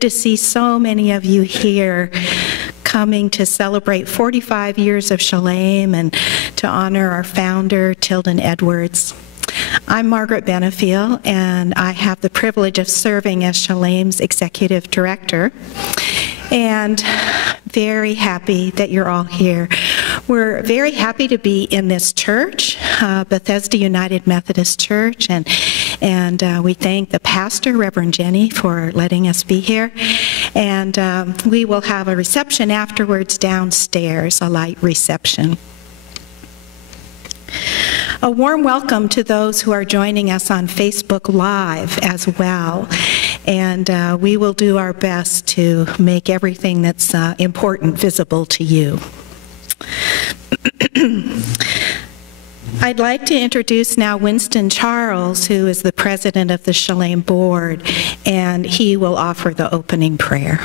to see so many of you here coming to celebrate 45 years of Shalem and to honor our founder, Tilden Edwards. I'm Margaret Benefiel, and I have the privilege of serving as Shalem's executive director. And very happy that you're all here. We're very happy to be in this church, Bethesda United Methodist Church, and we thank the pastor, Reverend Jenny, for letting us be here. And we will have a reception afterwards downstairs, a light reception. A warm welcome to those who are joining us on Facebook Live as well. And we will do our best to make everything that's important visible to you. I'd like to introduce now Winston Charles, who is the president of the Shalem board, and he will offer the opening prayer.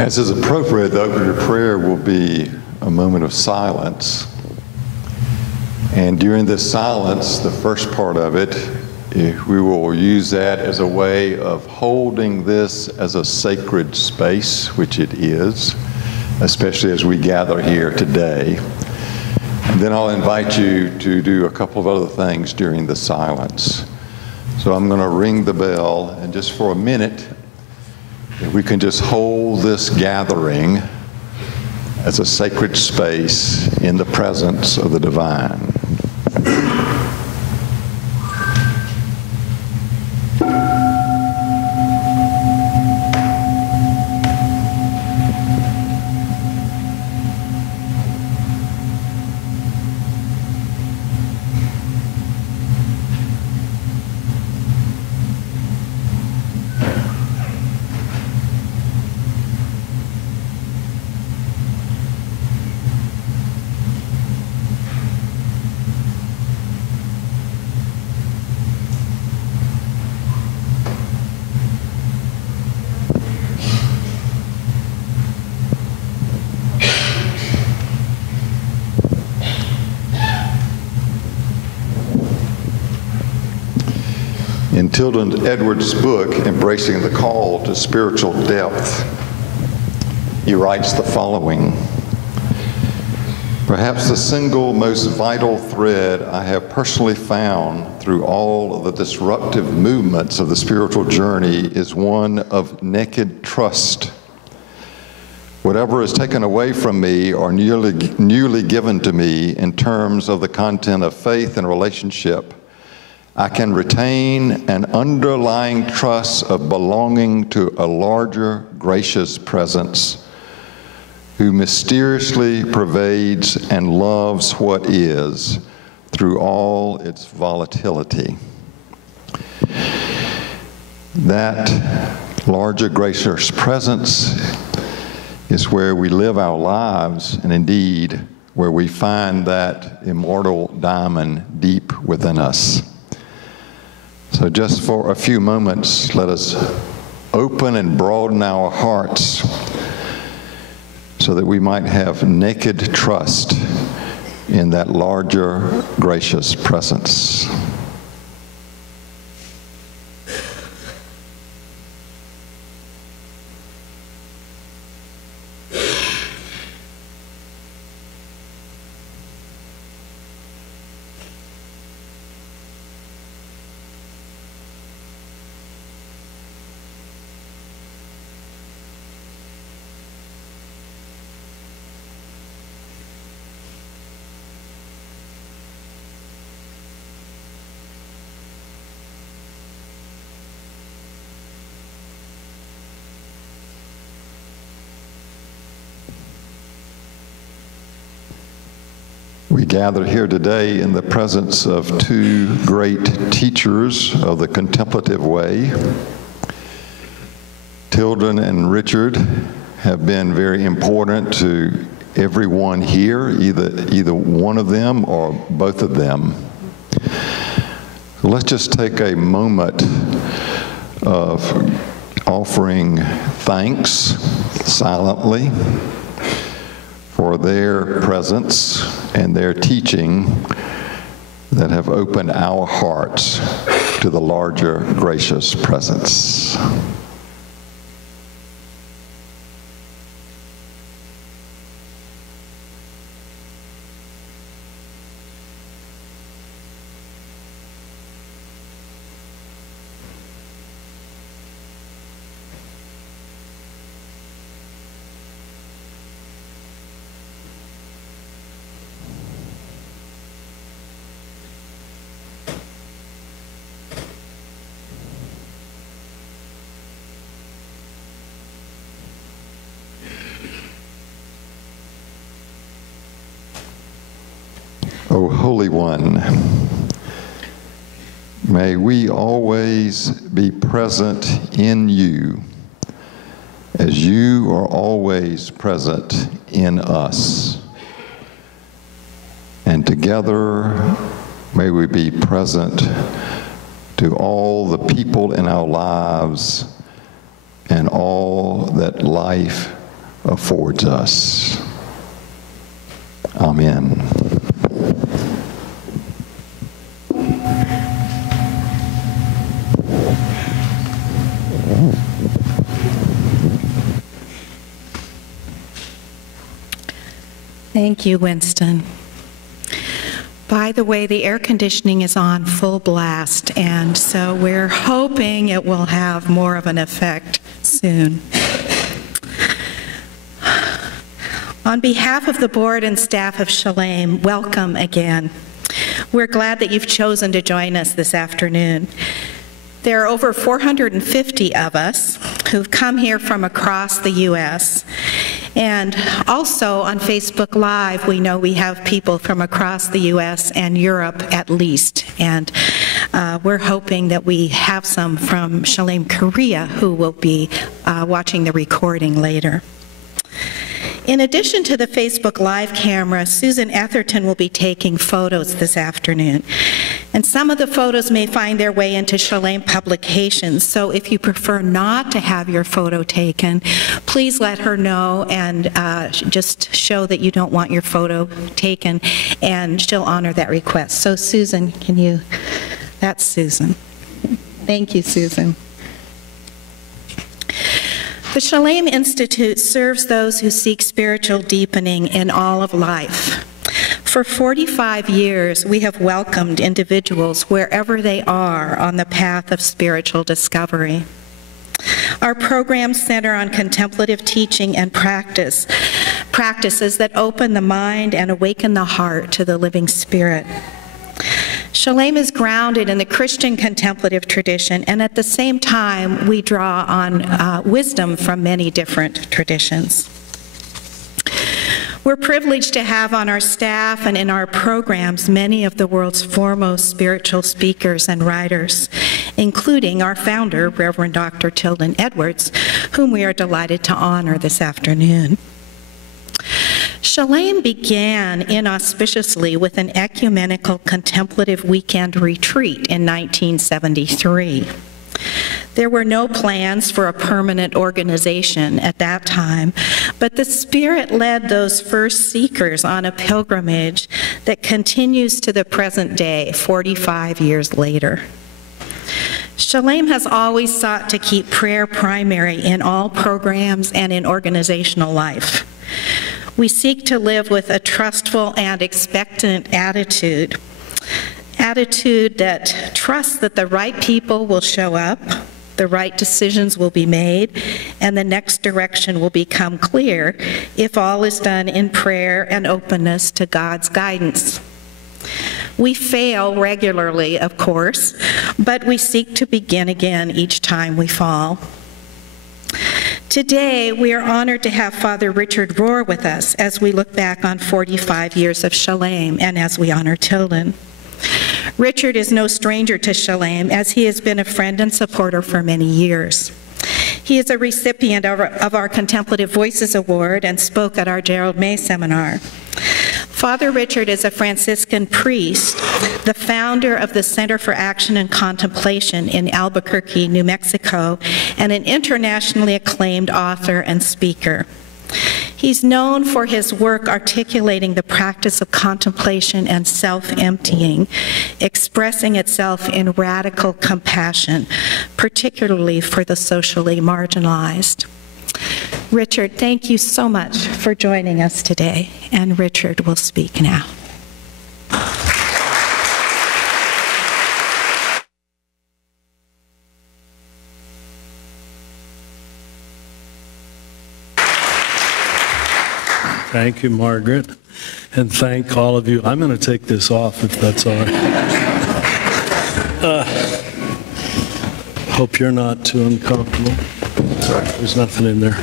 As is appropriate, the opening prayer will be a moment of silence. And during this silence, the first part of it, we will use that as a way of holding this as a sacred space, which it is, especially as we gather here today. And then I'll invite you to do a couple of other things during the silence. So I'm going to ring the bell, and just for a minute, if we can just hold this gathering as a sacred space in the presence of the divine. In Tilden Edwards' book, Embracing the Call to Spiritual Depth, he writes the following: "Perhaps the single most vital thread I have personally found through all of the disruptive movements of the spiritual journey is one of naked trust. Whatever is taken away from me or newly given to me in terms of the content of faith and relationship, I can retain an underlying trust of belonging to a larger, gracious presence who mysteriously pervades and loves what is through all its volatility." That larger, gracious presence is where we live our lives, and indeed where we find that immortal diamond deep within us. So just for a few moments, let us open and broaden our hearts so that we might have naked trust in that larger, gracious presence. We gather here today in the presence of two great teachers of the contemplative way. Tilden and Richard have been very important to everyone here, either one of them or both of them. So let's just take a moment of offering thanks silently for their presence and their teaching that have opened our hearts to the larger, gracious presence. O Holy One, may we always be present in you as you are always present in us. And together, may we be present to all the people in our lives and all that life affords us. Amen. Thank you, Winston. By the way, the air conditioning is on full blast, and so we're hoping it will have more of an effect soon. On behalf of the board and staff of Shalem, welcome again. We're glad that you've chosen to join us this afternoon. There are over 450 of us who've come here from across the U.S. And also on Facebook Live, we know we have people from across the U.S. and Europe at least. And we're hoping that we have some from Shalem, Korea, who will be watching the recording later. In addition to the Facebook Live camera, Susan Etherton will be taking photos this afternoon. And some of the photos may find their way into Shalem publications, so if you prefer not to have your photo taken, please let her know and just show that you don't want your photo taken, and she'll honor that request. So Susan, that's Susan. Thank you, Susan. The Shalem Institute serves those who seek spiritual deepening in all of life. For 45 years, we have welcomed individuals wherever they are on the path of spiritual discovery. Our programs center on contemplative teaching and practices that open the mind and awaken the heart to the living Spirit. Shalem is grounded in the Christian contemplative tradition, and at the same time, we draw on wisdom from many different traditions. We're privileged to have on our staff and in our programs many of the world's foremost spiritual speakers and writers, including our founder, Reverend Dr. Tilden Edwards, whom we are delighted to honor this afternoon. Shalem began inauspiciously with an ecumenical contemplative weekend retreat in 1973. There were no plans for a permanent organization at that time, but the Spirit led those first seekers on a pilgrimage that continues to the present day, 45 years later. Shalem has always sought to keep prayer primary in all programs and in organizational life. We seek to live with a trustful and expectant attitude that trusts that the right people will show up, the right decisions will be made, and the next direction will become clear if all is done in prayer and openness to God's guidance. We fail regularly, of course, but we seek to begin again each time we fall. Today, we are honored to have Father Richard Rohr with us as we look back on 45 years of Shalem and as we honor Tilden. Richard is no stranger to Shalem, as he has been a friend and supporter for many years. He is a recipient of our Contemplative Voices Award and spoke at our Gerald May seminar. Father Richard is a Franciscan priest, the founder of the Center for Action and Contemplation in Albuquerque, New Mexico, and an internationally acclaimed author and speaker. He's known for his work articulating the practice of contemplation and self-emptying, expressing itself in radical compassion, particularly for the socially marginalized. Richard, thank you so much for joining us today, and Richard will speak now. Thank you, Margaret, and thank all of you. I'm going to take this off if that's all right. Hope you're not too uncomfortable. Sorry, there's nothing in there.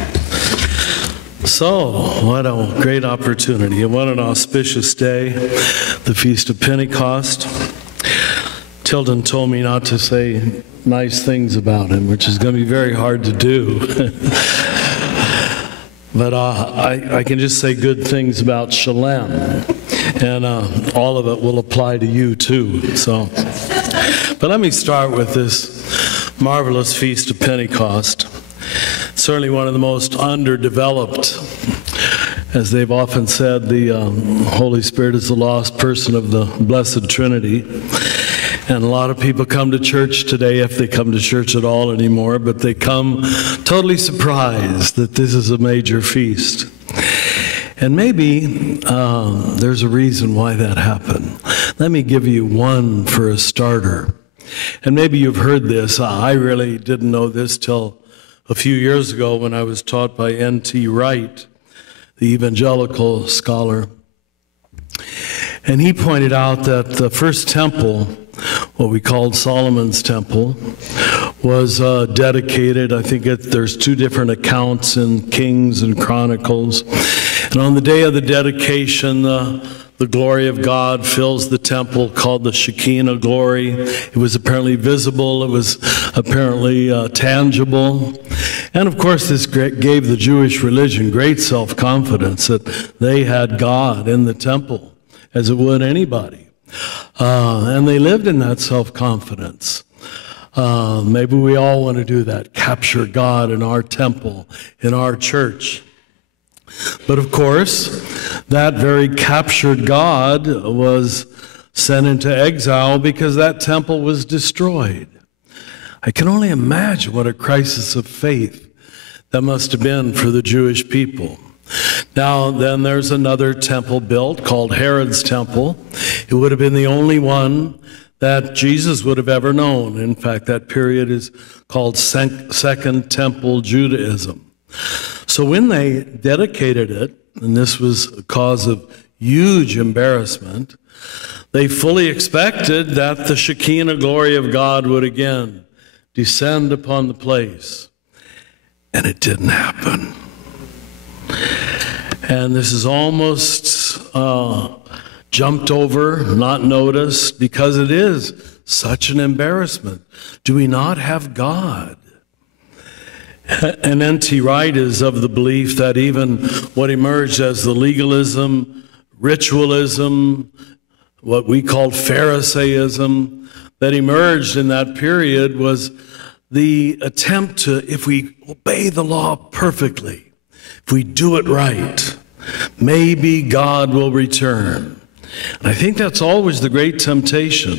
So, what a great opportunity, and what an auspicious day, the Feast of Pentecost. Tilden told me not to say nice things about him, which is going to be very hard to do. But I can just say good things about Shalem, and all of it will apply to you too. So, but let me start with this marvelous Feast of Pentecost. Certainly one of the most underdeveloped. As they've often said, the Holy Spirit is the lost person of the Blessed Trinity. And a lot of people come to church today, if they come to church at all anymore, but they come totally surprised that this is a major feast. And maybe there's a reason why that happened. Let me give you one for a starter. And maybe you've heard this. I really didn't know this till a few years ago when I was taught by N.T. Wright, the evangelical scholar. And he pointed out that the first temple, what we called Solomon's Temple, was dedicated. I think there's two different accounts in Kings and Chronicles. And on the day of the dedication, the glory of God fills the temple, called the Shekinah glory. It was apparently visible. It was apparently tangible. And of course, this gave the Jewish religion great self-confidence that they had God in the temple, as it would anybody. And they lived in that self-confidence. Maybe we all want to do that, capture God in our temple, in our church. But of course, that very captured God was sent into exile because that temple was destroyed. I can only imagine what a crisis of faith that must have been for the Jewish people. Now, then there's another temple built called Herod's temple. It would have been the only one that Jesus would have ever known. In fact, that period is called Second Temple Judaism. So when they dedicated it, and this was a cause of huge embarrassment, they fully expected that the Shekinah glory of God would again descend upon the place. And it didn't happen. And this is almost jumped over, not noticed, because it is such an embarrassment. Do we not have God? And N.T. Wright is of the belief that even what emerged as the legalism, ritualism, what we called Pharisaism, that emerged in that period was the attempt to, if we obey the law perfectly, if we do it right, maybe God will return. And I think that's always the great temptation,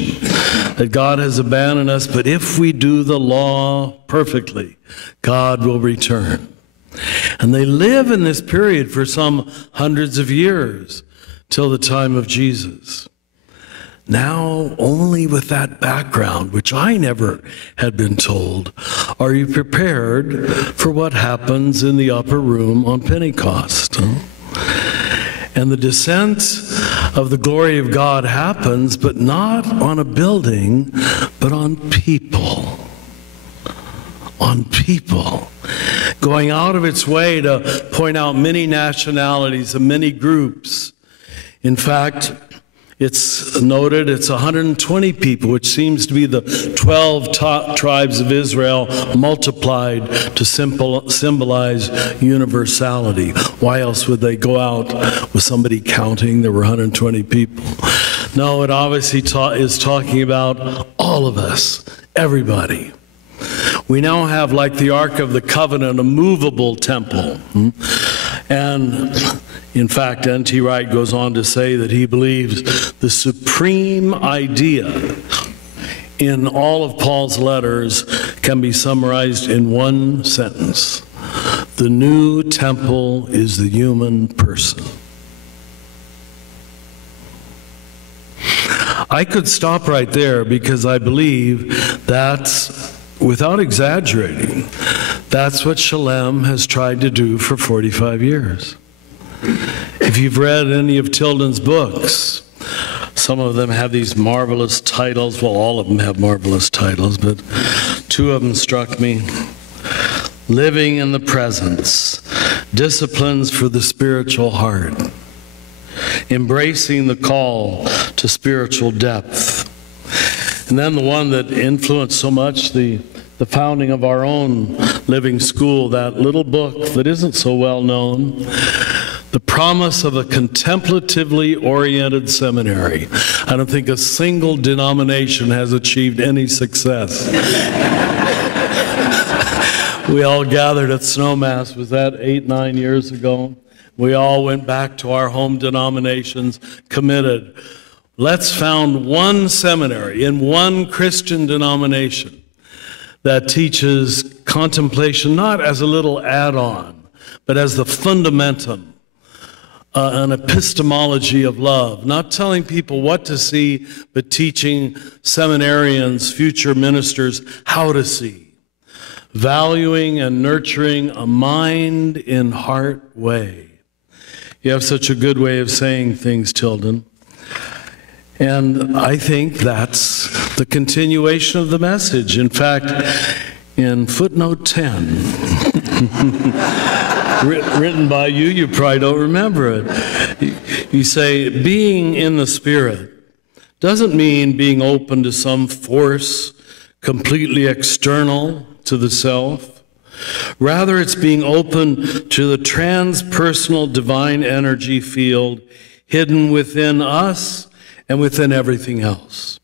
that God has abandoned us, but if we do the law perfectly, God will return. And they live in this period for some hundreds of years, till the time of Jesus. Now, only with that background, which I never had been told, are you prepared for what happens in the upper room on Pentecost. And the descent of the glory of God happens, but not on a building, but on people. On people. Going out of its way to point out many nationalities and many groups. In fact, it's noted it's 120 people, which seems to be the 12 top tribes of Israel multiplied to symbolize universality. Why else would they go out with somebody counting? There were 120 people. No, it obviously is talking about all of us, everybody. We now have, like the Ark of the Covenant, a movable temple. And in fact, N.T. Wright goes on to say that he believes the supreme idea in all of Paul's letters can be summarized in one sentence. The new temple is the human person. I could stop right there because I believe that's, without exaggerating, that's what Shalem has tried to do for 45 years. If you've read any of Tilden's books, some of them have these marvelous titles. Well, all of them have marvelous titles, but two of them struck me. Living in the Presence, Disciplines for the Spiritual Heart. Embracing the Call to Spiritual Depth. And then the one that influenced so much the founding of our own living school, that little book that isn't so well known, The Promise of a Contemplatively Oriented Seminary. I don't think a single denomination has achieved any success. We all gathered at Snowmass, was that 8-9 years ago? We all went back to our home denominations, committed. Let's found one seminary in one Christian denomination that teaches contemplation not as a little add-on, but as the fundamentum, an epistemology of love, not telling people what to see, but teaching seminarians, future ministers, how to see. Valuing and nurturing a mind in heart way. You have such a good way of saying things, Tilden. And I think that's the continuation of the message. In fact, in footnote 10, written by you, you probably don't remember it. You say, being in the Spirit doesn't mean being open to some force completely external to the self. Rather, it's being open to the transpersonal divine energy field hidden within us and within everything else.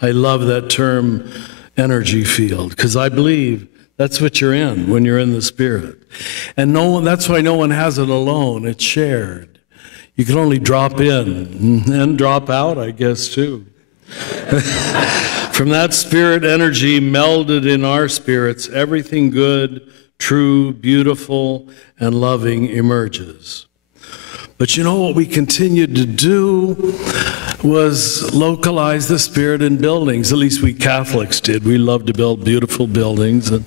I love that term, energy field, because I believe that's what you're in when you're in the Spirit. And that's why no one has it alone. It's shared. You can only drop in and drop out, I guess, too. From that spirit energy melded in our spirits, everything good, true, beautiful, and loving emerges. But you know what we continued to do was localize the Spirit in buildings. At least we Catholics did. We love to build beautiful buildings and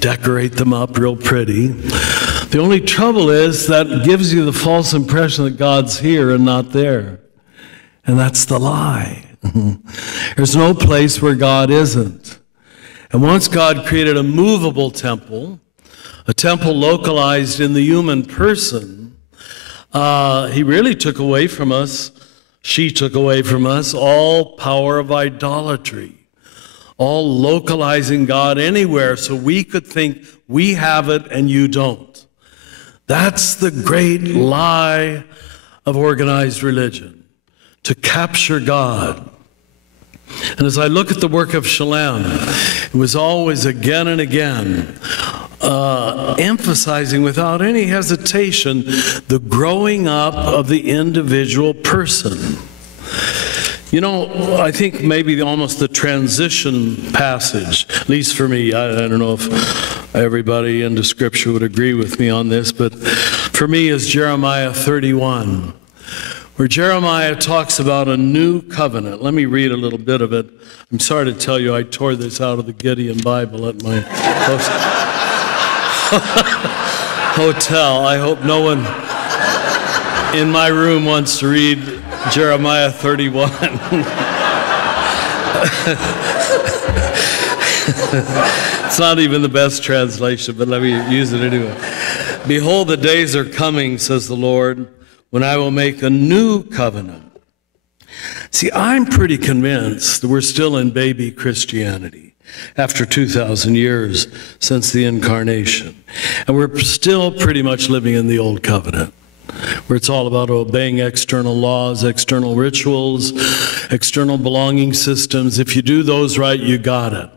decorate them up real pretty. The only trouble is that gives you the false impression that God's here and not there. And that's the lie. There's no place where God isn't. And once God created a movable temple, a temple localized in the human person, he really took away from us, she took away from us all power of idolatry, all localizing God anywhere so we could think we have it and you don't. That's the great lie of organized religion, to capture God. And as I look at the work of Shalem, it was always again and again emphasizing without any hesitation the growing up of the individual person. You know, I think maybe almost the transition passage, at least for me, I don't know if everybody in the Scripture would agree with me on this, but for me is Jeremiah 31. Where Jeremiah talks about a new covenant. Let me read a little bit of it. I'm sorry to tell you I tore this out of the Gideon Bible at my hotel. I hope no one in my room wants to read Jeremiah 31. It's not even the best translation, but let me use it anyway. Behold, the days are coming, says the Lord, when I will make a new covenant. See, I'm pretty convinced that we're still in baby Christianity after 2,000 years since the incarnation. And we're still pretty much living in the old covenant, where it's all about obeying external laws, external rituals, external belonging systems. If you do those right, you got it.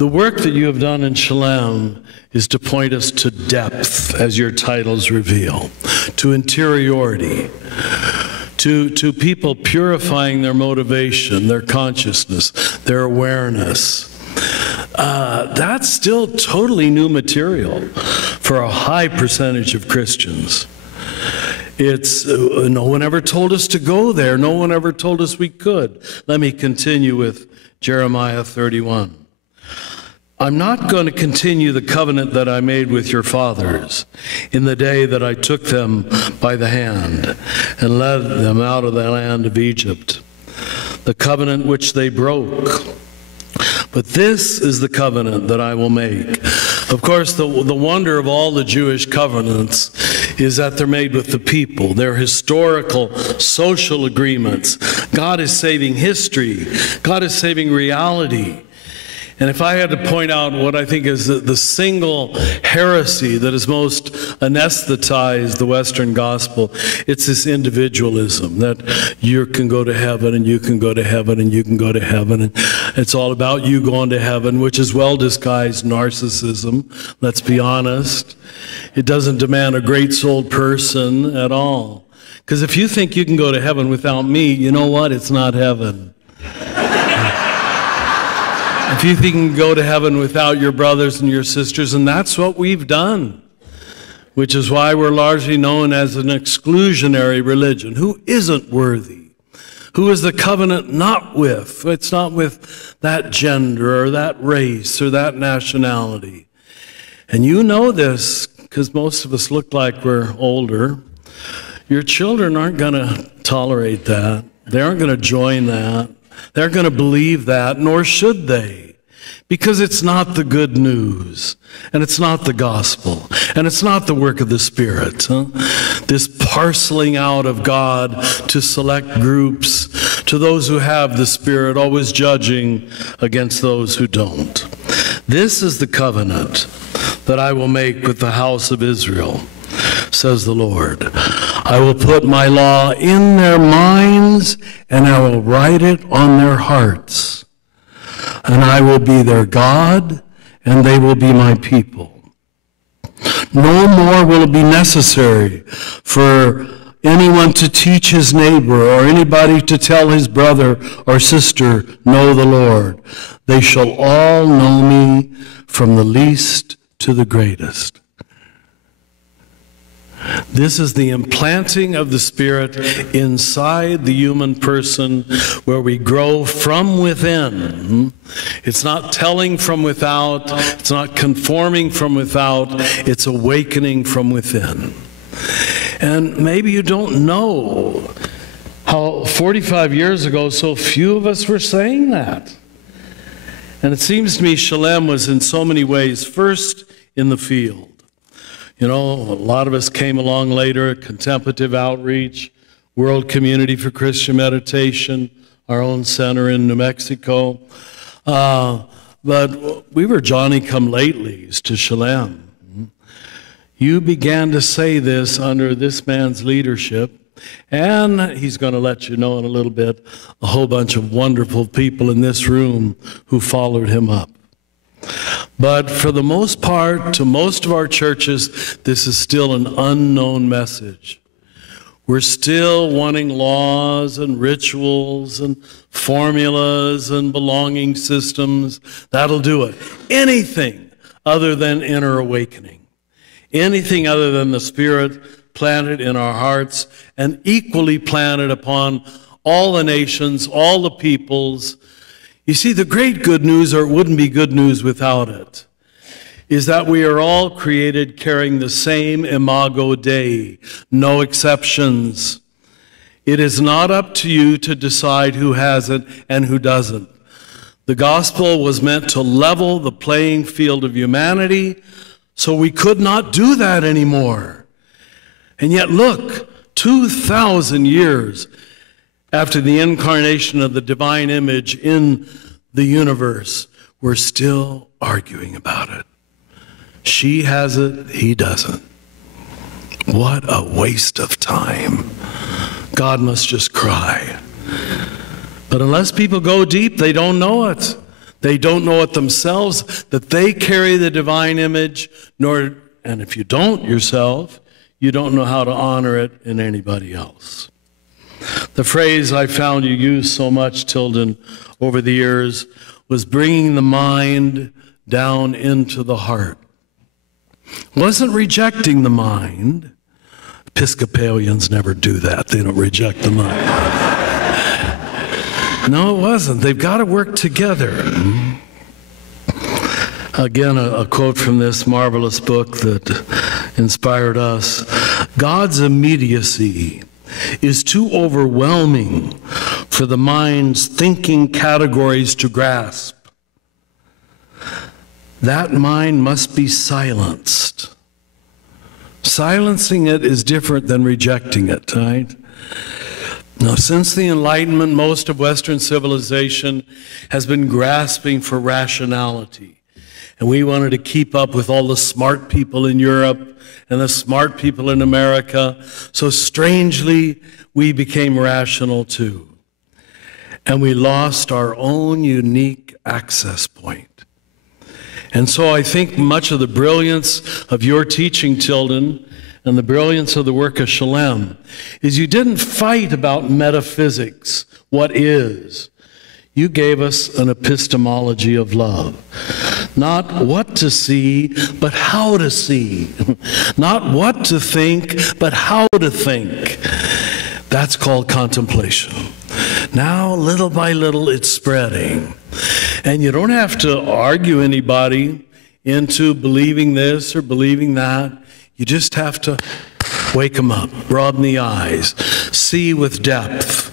The work that you have done in Shalem is to point us to depth, as your titles reveal, to interiority, to people purifying their motivation, their consciousness, their awareness. That's still totally new material for a high percentage of Christians. It's no one ever told us to go there. No one ever told us we could. Let me continue with Jeremiah 31. I'm not going to continue the covenant that I made with your fathers in the day that I took them by the hand and led them out of the land of Egypt, the covenant which they broke. But this is the covenant that I will make. Of course, the wonder of all the Jewish covenants is that they're made with the people. They're historical, social agreements. God is saving history. God is saving reality. And if I had to point out what I think is the single heresy that has most anesthetized the Western gospel, it's this individualism, that you can go to heaven and you can go to heaven and you can go to heaven. And it's all about you going to heaven, which is well-disguised narcissism, let's be honest. It doesn't demand a great-souled person at all. Because if you think you can go to heaven without me, you know what? It's not heaven. If you think you can go to heaven without your brothers and your sisters, and that's what we've done, which is why we're largely known as an exclusionary religion. Who isn't worthy? Who is the covenant not with? It's not with that gender or that race or that nationality. And you know this because most of us look like we're older. Your children aren't going to tolerate that. They aren't going to join that. They're going to believe that, nor should they, because it's not the good news, and it's not the gospel, and it's not the work of the Spirit. This parceling out of God to select groups, to those who have the Spirit, always judging against those who don't. This is the covenant that I will make with the house of Israel, says the Lord. I will put my law in their minds, and I will write it on their hearts. And I will be their God, and they will be my people. No more will it be necessary for anyone to teach his neighbor or anybody to tell his brother or sister, know the Lord. They shall all know me, from the least to the greatest. This is the implanting of the Spirit inside the human person, where we grow from within. It's not telling from without. It's not conforming from without. It's awakening from within. And maybe you don't know how 45 years ago so few of us were saying that. And it seems to me Shalem was in so many ways first in the field. You know, a lot of us came along later, contemplative outreach, World Community for Christian Meditation, our own center in New Mexico. But we were Johnny-come-latelys to Shalem. You began to say this under this man's leadership, and he's going to let you know in a little bit a whole bunch of wonderful people in this room who followed him up. But for the most part, to most of our churches, this is still an unknown message. We're still wanting laws and rituals and formulas and belonging systems. That'll do it. Anything other than inner awakening. Anything other than the Spirit planted in our hearts and equally planted upon all the nations, all the peoples. You see, the great good news, or it wouldn't be good news without it, is that we are all created carrying the same imago Dei, no exceptions. It is not up to you to decide who has it and who doesn't. The gospel was meant to level the playing field of humanity, so we could not do that anymore. And yet, look, 2,000 years after the incarnation of the divine image in the universe, we're still arguing about it. She has it, he doesn't. What a waste of time. God must just cry. But unless people go deep, they don't know it. They don't know it themselves, that they carry the divine image, and if you don't yourself, you don't know how to honor it in anybody else. The phrase I found you use so much, Tilden, over the years was bringing the mind down into the heart. It wasn't rejecting the mind. Episcopalians never do that. They don't reject the mind. No, it wasn't. They've got to work together. Again, a quote from this marvelous book that inspired us. God's immediacy is too overwhelming for the mind's thinking categories to grasp. That mind must be silenced. Silencing it is different than rejecting it, right? Now, since the Enlightenment, most of Western civilization has been grasping for rationality. And we wanted to keep up with all the smart people in Europe and the smart people in America. So strangely, we became rational too. And we lost our own unique access point. And so I think much of the brilliance of your teaching, Tilden, and the brilliance of the work of Shalem is you didn't fight about metaphysics, what is. You gave us an epistemology of love. Not what to see, but how to see. Not what to think, but how to think. That's called contemplation. Now, little by little, it's spreading. And you don't have to argue anybody into believing this or believing that. You just have to wake them up, broaden the eyes, see with depth,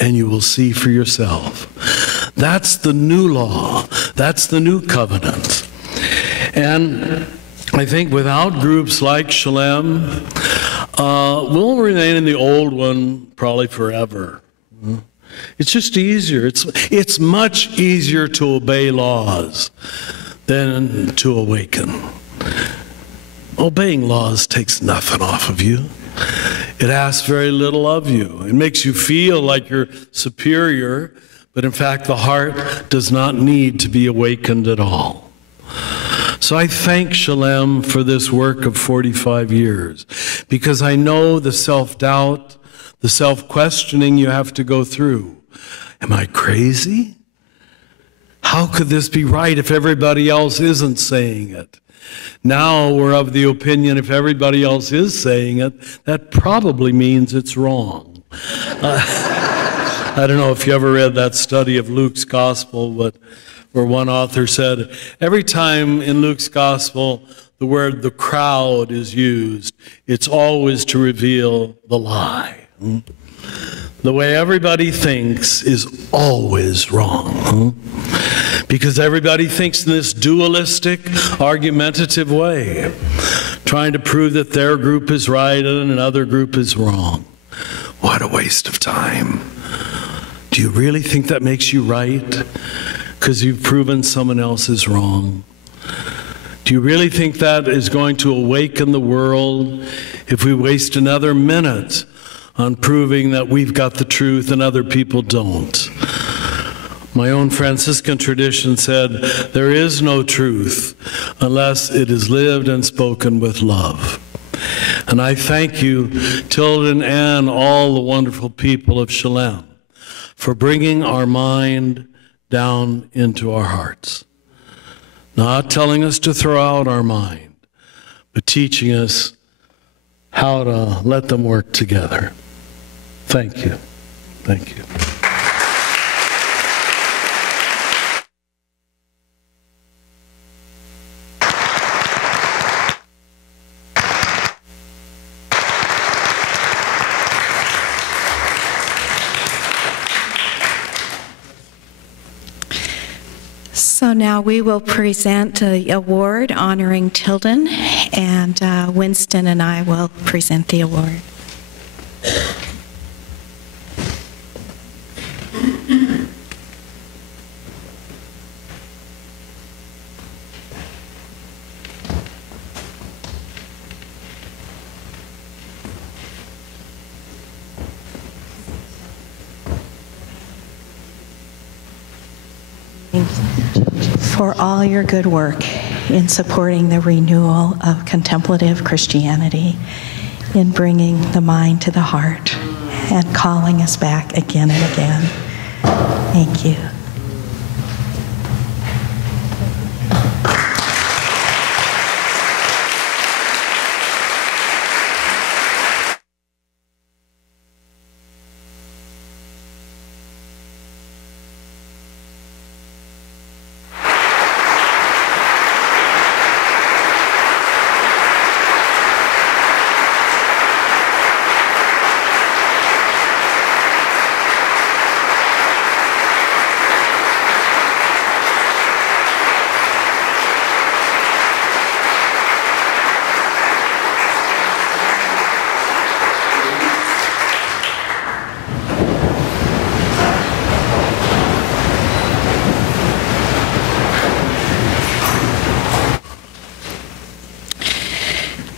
and you will see for yourself. That's the new law. That's the new covenant. And I think without groups like Shalem, we'll remain in the old one probably forever. It's just easier. It's much easier to obey laws than to awaken. Obeying laws takes nothing off of you. It asks very little of you. It makes you feel like you're superior, but in fact the heart does not need to be awakened at all. So I thank Shalem for this work of 45 years, because I know the self-doubt, the self-questioning you have to go through. Am I crazy? How could this be right if everybody else isn't saying it? Now we're of the opinion if everybody else is saying it, that probably means it's wrong. I don't know if you ever read that study of Luke's gospel, but where one author said, every time in Luke's gospel the word the crowd is used, it's always to reveal the lie. The way everybody thinks is always wrong. Because everybody thinks in this dualistic, argumentative way, trying to prove that their group is right and another group is wrong. What a waste of time. Do you really think that makes you right because you've proven someone else is wrong? Do you really think that is going to awaken the world if we waste another minute on proving that we've got the truth and other people don't? My own Franciscan tradition said, there is no truth unless it is lived and spoken with love. And I thank you, Tilden, and all the wonderful people of Shalem for bringing our mind down into our hearts. Not telling us to throw out our mind, but teaching us how to let them work together. Thank you. Thank you. So now we will present the award honoring Tilden, and Winston and I will present the award. for all your good work in supporting the renewal of contemplative Christianity, in bringing the mind to the heart and calling us back again and again. Thank you.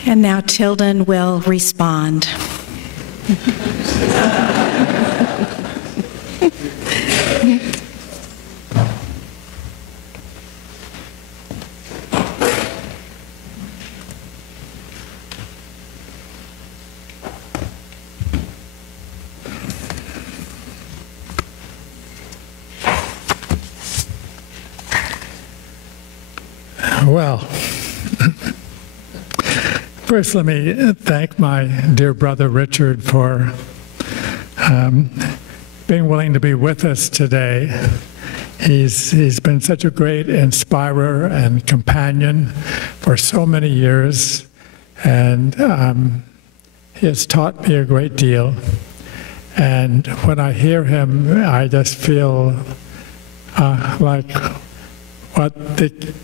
And now Tilden will respond. Well, first let me thank my dear brother Richard for being willing to be with us today. He's been such a great inspirer and companion for so many years, and he has taught me a great deal. And when I hear him, I just feel like what the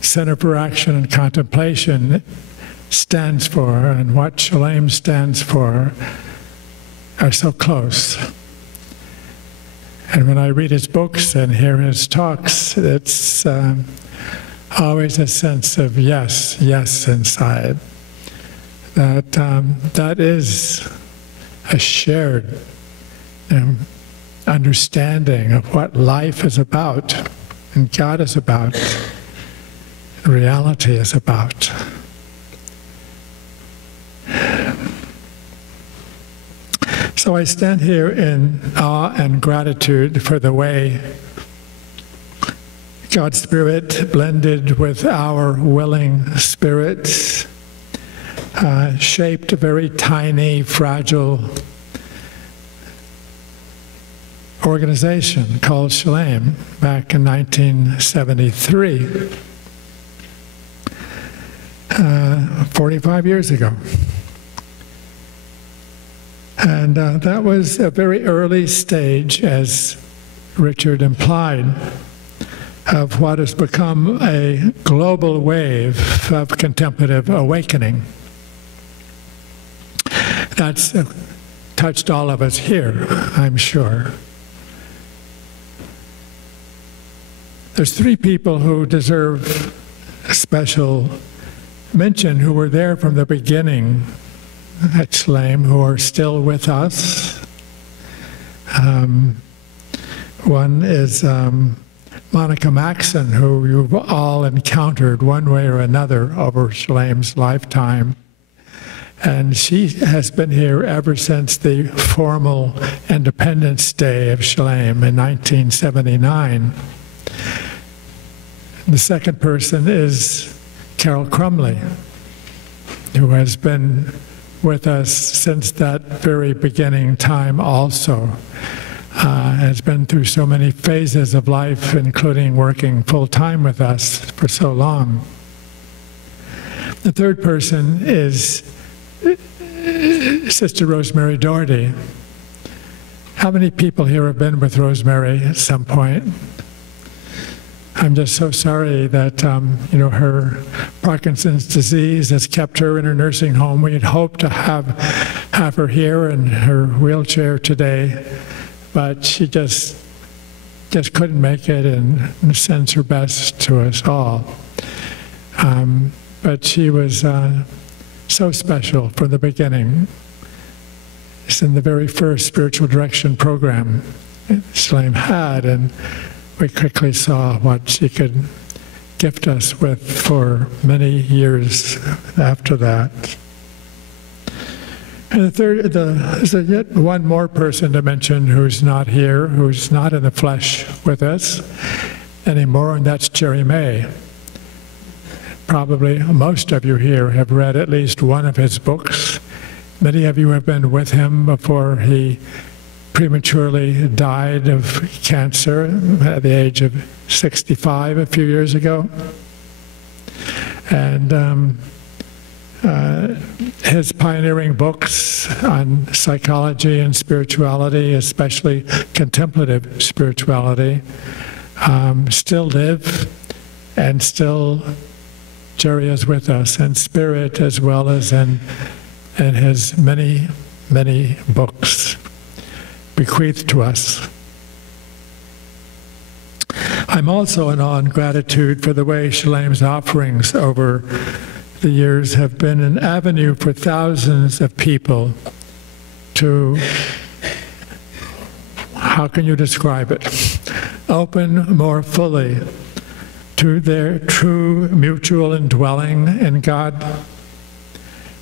Center for Action and Contemplation stands for and what Shalem stands for are so close. And when I read his books and hear his talks, it's always a sense of yes, yes inside. That is a shared understanding of what life is about and God is about, reality is about. So I stand here in awe and gratitude for the way God's Spirit blended with our willing spirits, shaped a very tiny, fragile organization called Shalem back in 1973, 45 years ago. And that was a very early stage, as Richard implied, of what has become a global wave of contemplative awakening. That's touched all of us here, I'm sure. There's three people who deserve a special mention who were there from the beginning at Shalem, who are still with us. One is Monica Maxson, who you've all encountered one way or another over Shalem's lifetime. And she has been here ever since the formal Independence Day of Shalem in 1979. The second person is Carol Crumley, who has been with us since that very beginning time also. Has been through so many phases of life, including working full-time with us for so long. The third person is Sister Rosemary Doherty. How many people here have been with Rosemary at some point? I'm just so sorry that her Parkinson's disease has kept her in her nursing home. We had hoped to have her here in her wheelchair today, but she just couldn't make it and sends her best to us all. But she was so special from the beginning. It's in the very first spiritual direction program Shalem had, and we quickly saw what she could gift us with for many years after that. And there's yet one more person to mention who's not here, who's not in the flesh with us anymore, and that's Jerry May. Probably most of you here have read at least one of his books. Many of you have been with him before he prematurely died of cancer at the age of 65 a few years ago. And his pioneering books on psychology and spirituality, especially contemplative spirituality, still live, and still Jerry is with us in spirit as well as in his many, many books bequeathed to us. I'm also in awe and gratitude for the way Shalem's offerings over the years have been an avenue for thousands of people to, how can you describe it, open more fully to their true mutual indwelling in God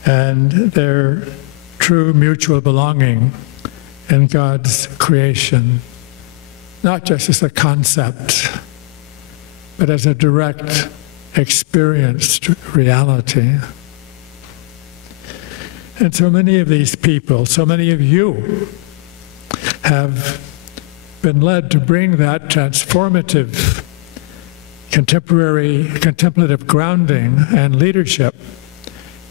and their true mutual belonging in God's creation, not just as a concept, but as a direct experienced reality. And so many of these people, so many of you, have been led to bring that transformative, contemplative grounding and leadership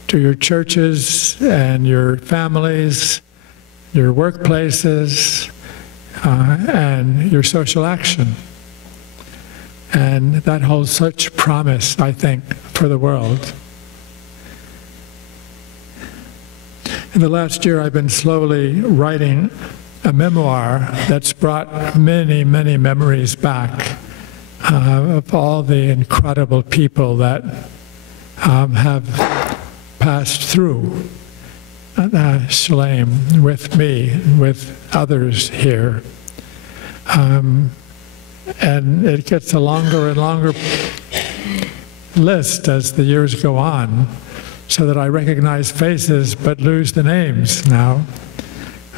to your churches and your families, your workplaces, and your social action. And that holds such promise, I think, for the world. In the last year, I've been slowly writing a memoir that's brought many, many memories back of all the incredible people that have passed through Shalem with me, with others here. And it gets a longer and longer list as the years go on, so that I recognize faces but lose the names now.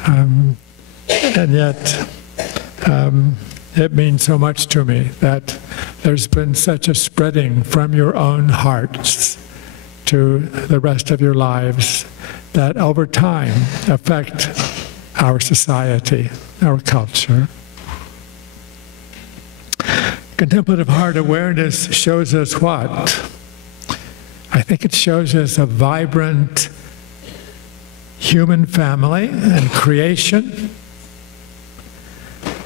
And yet, it means so much to me that there's been such a spreading from your own hearts to the rest of your lives that over time affect our society, our culture. Contemplative heart awareness shows us what? I think it shows us a vibrant human family and creation,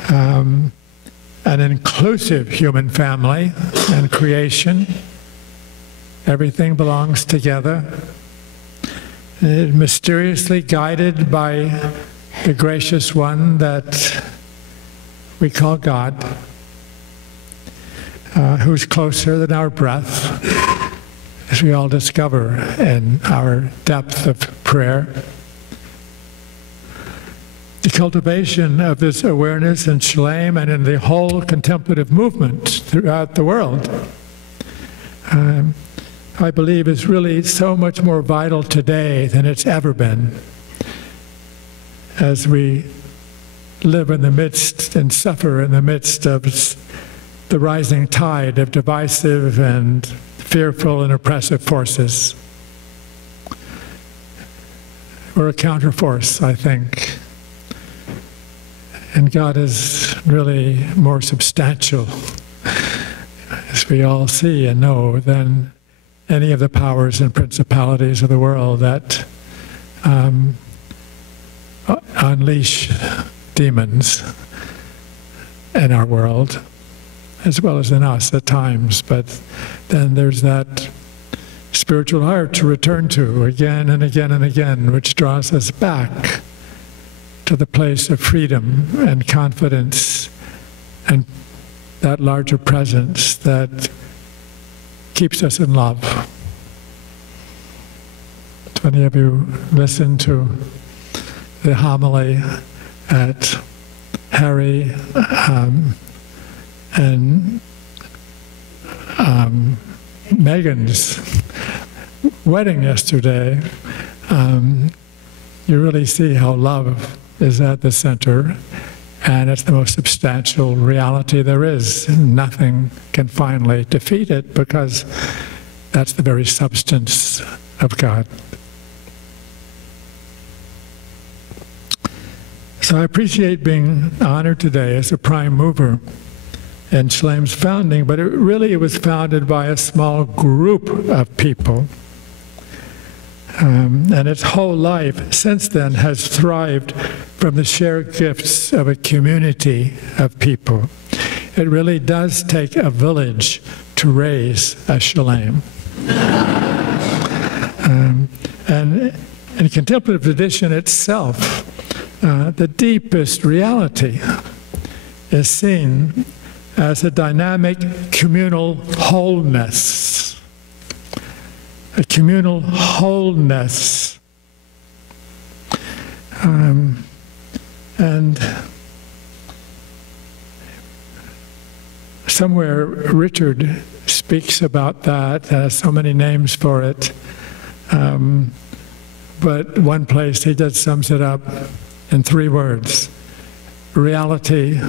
an inclusive human family and creation. Everything belongs together. Mysteriously guided by the gracious one that we call God, who's closer than our breath, as we all discover in our depth of prayer. The cultivation of this awareness in Shalem and in the whole contemplative movement throughout the world, I believe, is really so much more vital today than it's ever been, as we live in the midst and suffer in the midst of the rising tide of divisive and fearful and oppressive forces. We're a counterforce, I think. And God is really more substantial, as we all see and know, than any of the powers and principalities of the world that unleash demons in our world, as well as in us at times. But then there's that spiritual heart to return to again and again and again, which draws us back to the place of freedom and confidence and that larger presence that keeps us in love. Do any of you listen to the homily at Harry and Megan's wedding yesterday, you really see how love is at the center, and it's the most substantial reality there is. Nothing can finally defeat it, because that's the very substance of God. So I appreciate being honored today as a prime mover in Shalem's founding, but it was founded by a small group of people. And its whole life since then has thrived from the shared gifts of a community of people. It really does take a village to raise a Shalem. And in contemplative tradition itself, the deepest reality is seen as a dynamic communal wholeness. A communal wholeness. And somewhere Richard speaks about that, has so many names for it. But one place he just sums it up in 3 words. Reality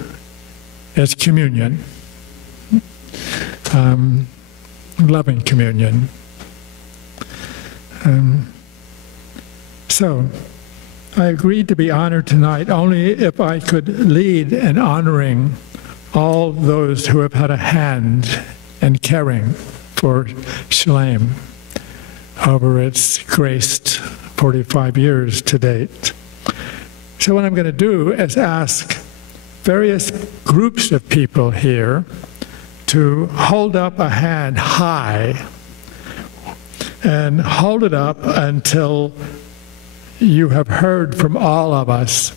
is communion. Loving communion. So, I agreed to be honored tonight only if I could lead in honoring all those who have had a hand in caring for Shalem over its graced 45 years to date. So what I'm going to do is ask various groups of people here to hold up a hand high and hold it up until you have heard from all of us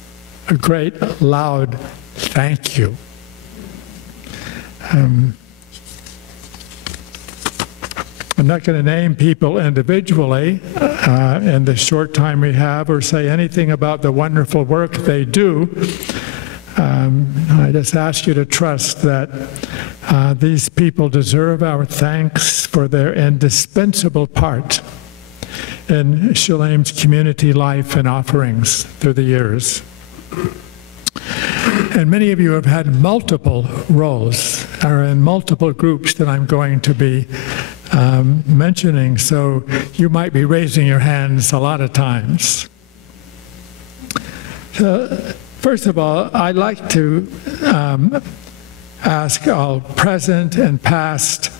a great loud thank you. I'm not going to name people individually in the short time we have, or say anything about the wonderful work they do. I just ask you to trust that these people deserve our thanks for their indispensable part in Shalem's community life and offerings through the years. And many of you have had multiple roles, are in multiple groups that I'm going to be mentioning, so you might be raising your hands a lot of times. So, first of all, I'd like to ask all present and past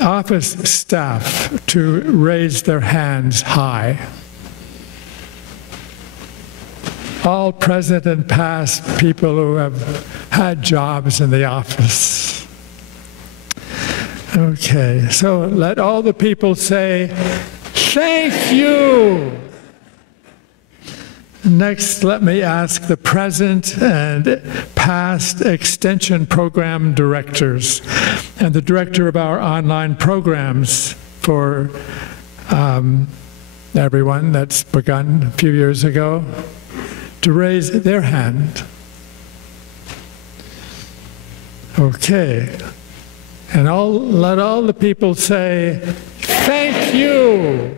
office staff to raise their hands high. All present and past people who have had jobs in the office. Okay, so let all the people say, thank you. Next, let me ask the present and past Extension Program directors and the director of our online programs for everyone that's begun a few years ago to raise their hand. Okay. And let all the people say, thank you.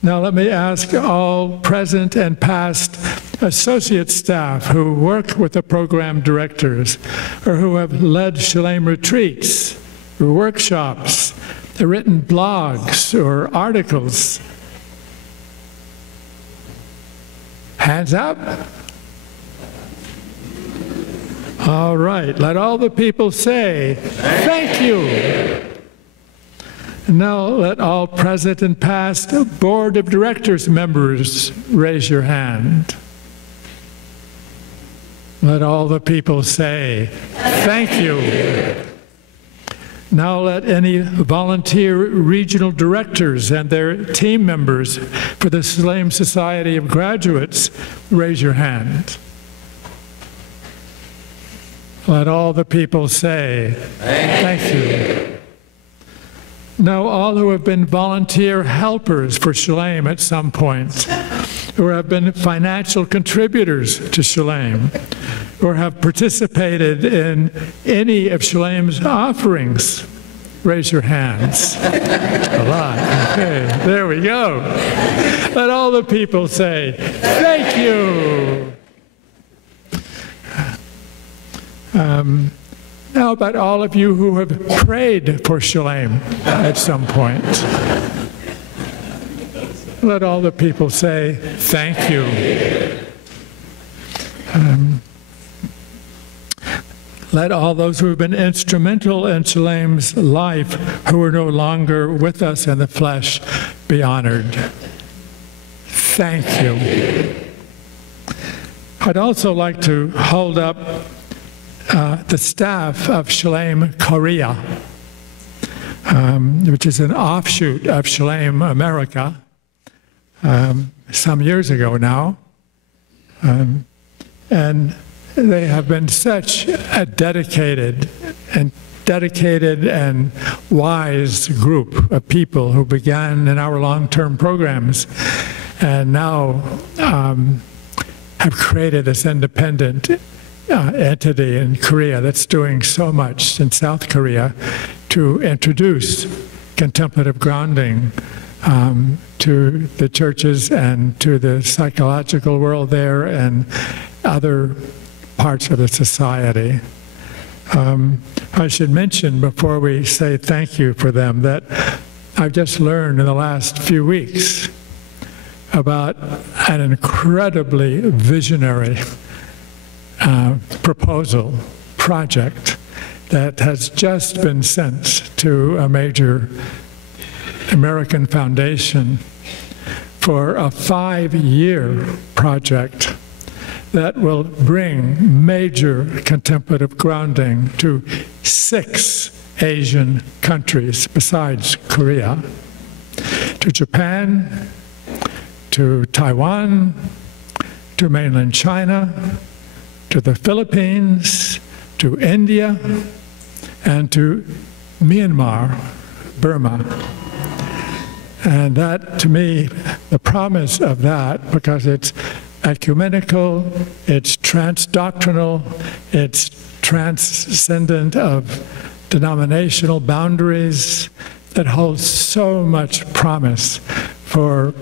Now let me ask all present and past associate staff who work with the program directors or who have led Shalem retreats or workshops, written blogs or articles. Hands up. All right, let all the people say, thank you. Now let all present and past board of directors members raise your hand. Let all the people say, thank you. Now let any volunteer regional directors and their team members for the Shalem Society of Graduates raise your hand. Let all the people say, thank you. Now all who have been volunteer helpers for Shalem at some point, who have been financial contributors to Shalem, or have participated in any of Shalem's offerings? Raise your hands. A lot. Okay, there we go. Let all the people say, thank you. How about all of you who have prayed for Shalem at some point? Let all the people say, thank you. Let all those who have been instrumental in Shalem's life, who are no longer with us in the flesh, be honored. Thank you. I'd also like to hold up the staff of Shalem Korea, which is an offshoot of Shalem America, some years ago now. And they have been such a dedicated and wise group of people who began in our long-term programs and now have created this independent entity in Korea that's doing so much in South Korea to introduce contemplative grounding to the churches and to the psychological world there and other parts of the society. I should mention before we say thank you for them that I've just learned in the last few weeks about an incredibly visionary project that has just been sent to a major American foundation for a 5-year project that will bring major contemplative grounding to 6 Asian countries besides Korea, to Japan, to Taiwan, to mainland China, to the Philippines, to India, and to Myanmar, Burma. And that, to me, the promise of that, because it's ecumenical, it's transdoctrinal, it's transcendent of denominational boundaries, that holds so much promise for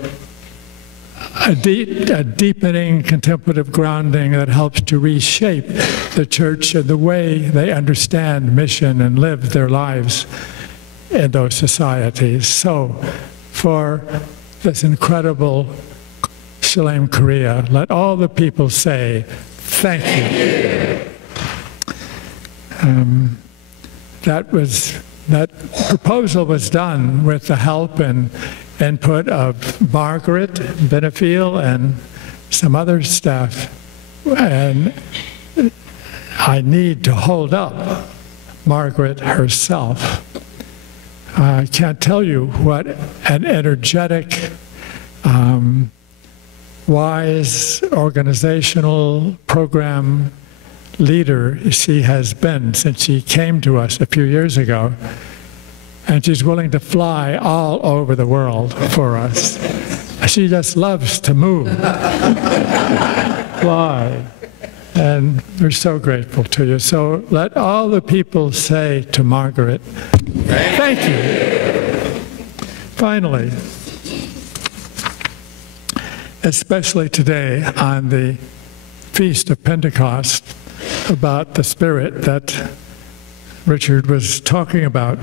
a deepening contemplative grounding that helps to reshape the church and the way they understand mission and live their lives in those societies. So, for this incredible Shalem Korea, let all the people say, thank you. That proposal was done with the help and input of Margaret, Benefiel, and some other staff. And I need to hold up Margaret herself. I can't tell you what an energetic, wise organizational program leader she has been since she came to us a few years ago. And she's willing to fly all over the world for us. She just loves to move, fly. And we're so grateful to you. So let all the people say to Margaret, thank you. Finally, especially today on the Feast of Pentecost, about the Spirit that Richard was talking about,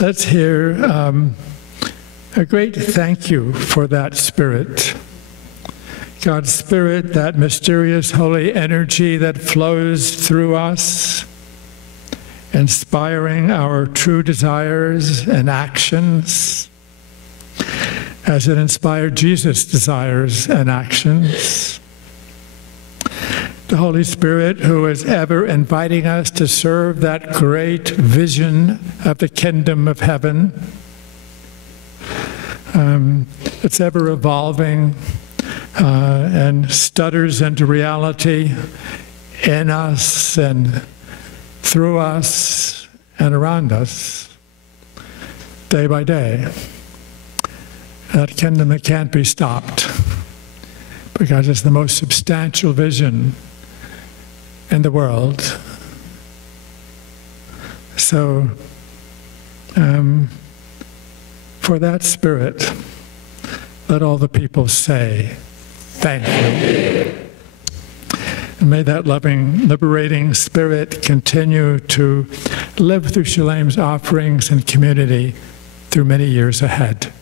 let's hear a great thank you for that Spirit. God's Spirit, that mysterious holy energy that flows through us, inspiring our true desires and actions, as it inspired Jesus' desires and actions. The Holy Spirit, who is ever inviting us to serve that great vision of the kingdom of heaven. It's ever evolving and stutters into reality in us and through us and around us, day by day. That kingdom that can't be stopped, because it's the most substantial vision in the world. So, for that spirit, let all the people say, thank you. And may that loving, liberating spirit continue to live through Shalem's offerings and community through many years ahead.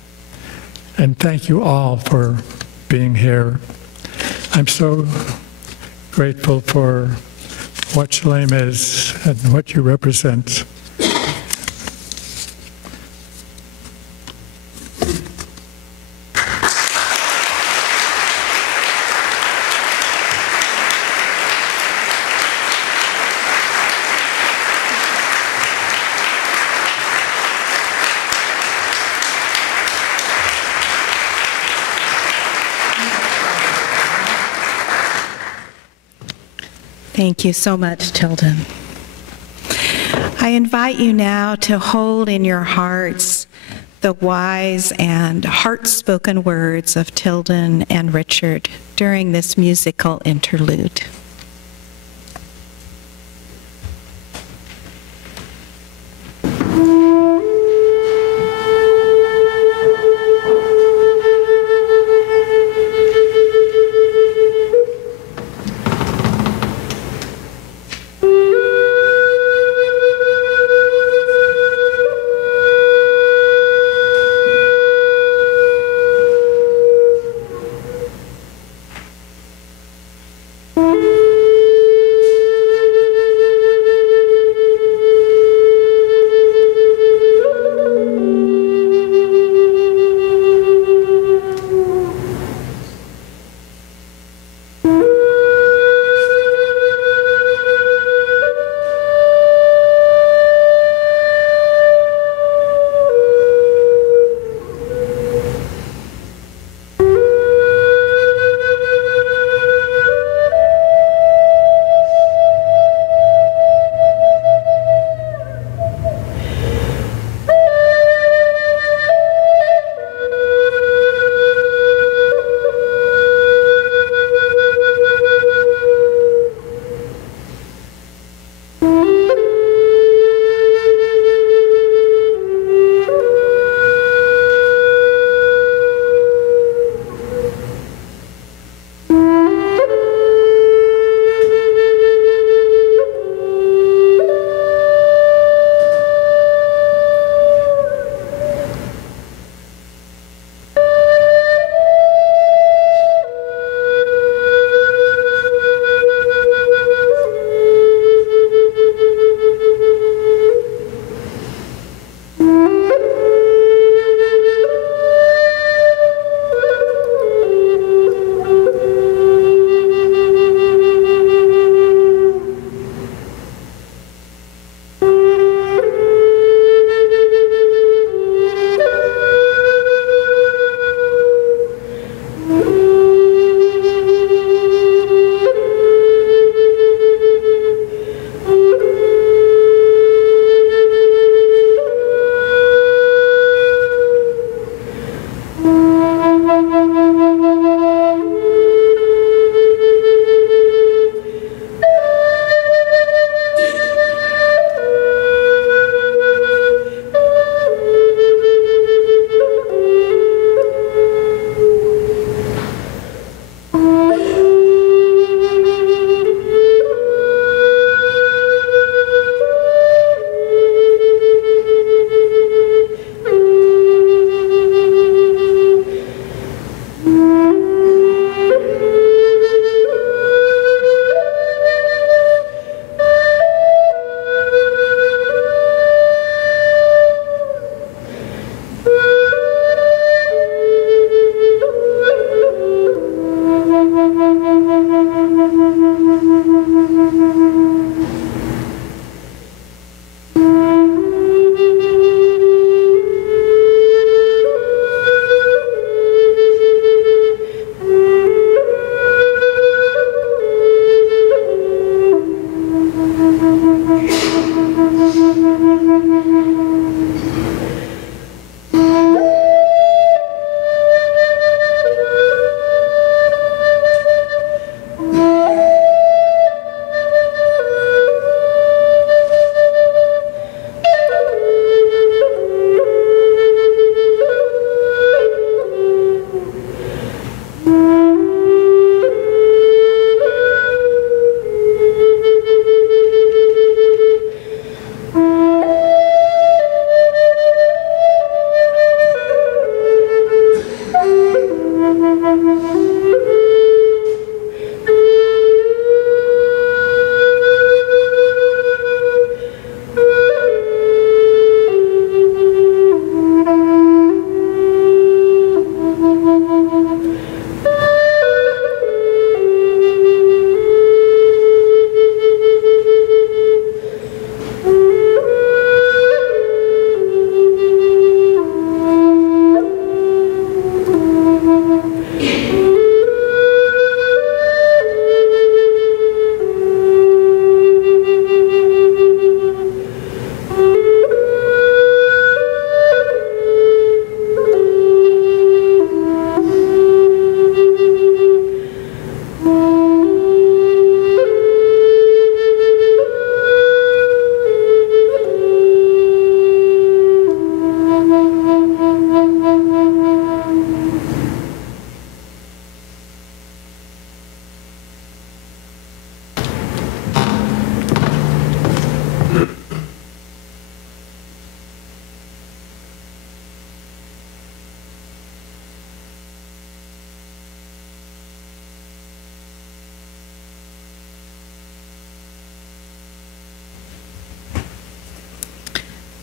And thank you all for being here. I'm so grateful for what Shalem is and what you represent. Thank you so much, Tilden. I invite you now to hold in your hearts the wise and heart-spoken words of Tilden and Richard during this musical interlude.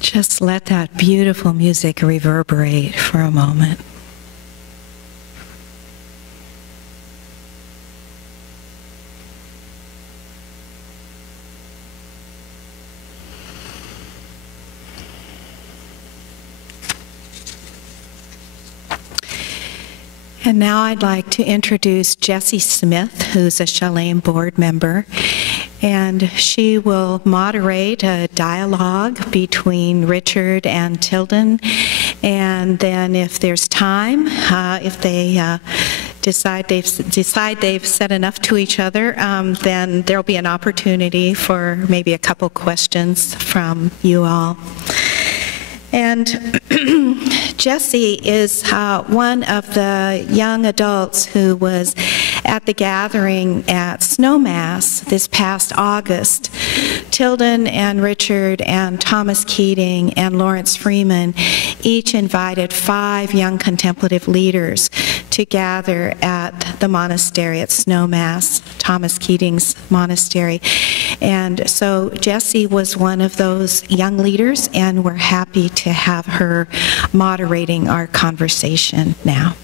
Just let that beautiful music reverberate for a moment. And now I'd like to introduce Jessie Smith, who's a Shalem board member, and she will moderate a dialogue between Richard and Tilden, and then if there's time, if they decide they've said enough to each other, then there'll be an opportunity for maybe a couple questions from you all. And Jessie is one of the young adults who was at the gathering at Snowmass this past August. Tilden and Richard and Thomas Keating and Lawrence Freeman each invited 5 young contemplative leaders to gather at the monastery at Snowmass, Thomas Keating's monastery. And so Jessie was one of those young leaders, and we're happy to have her moderating our conversation now.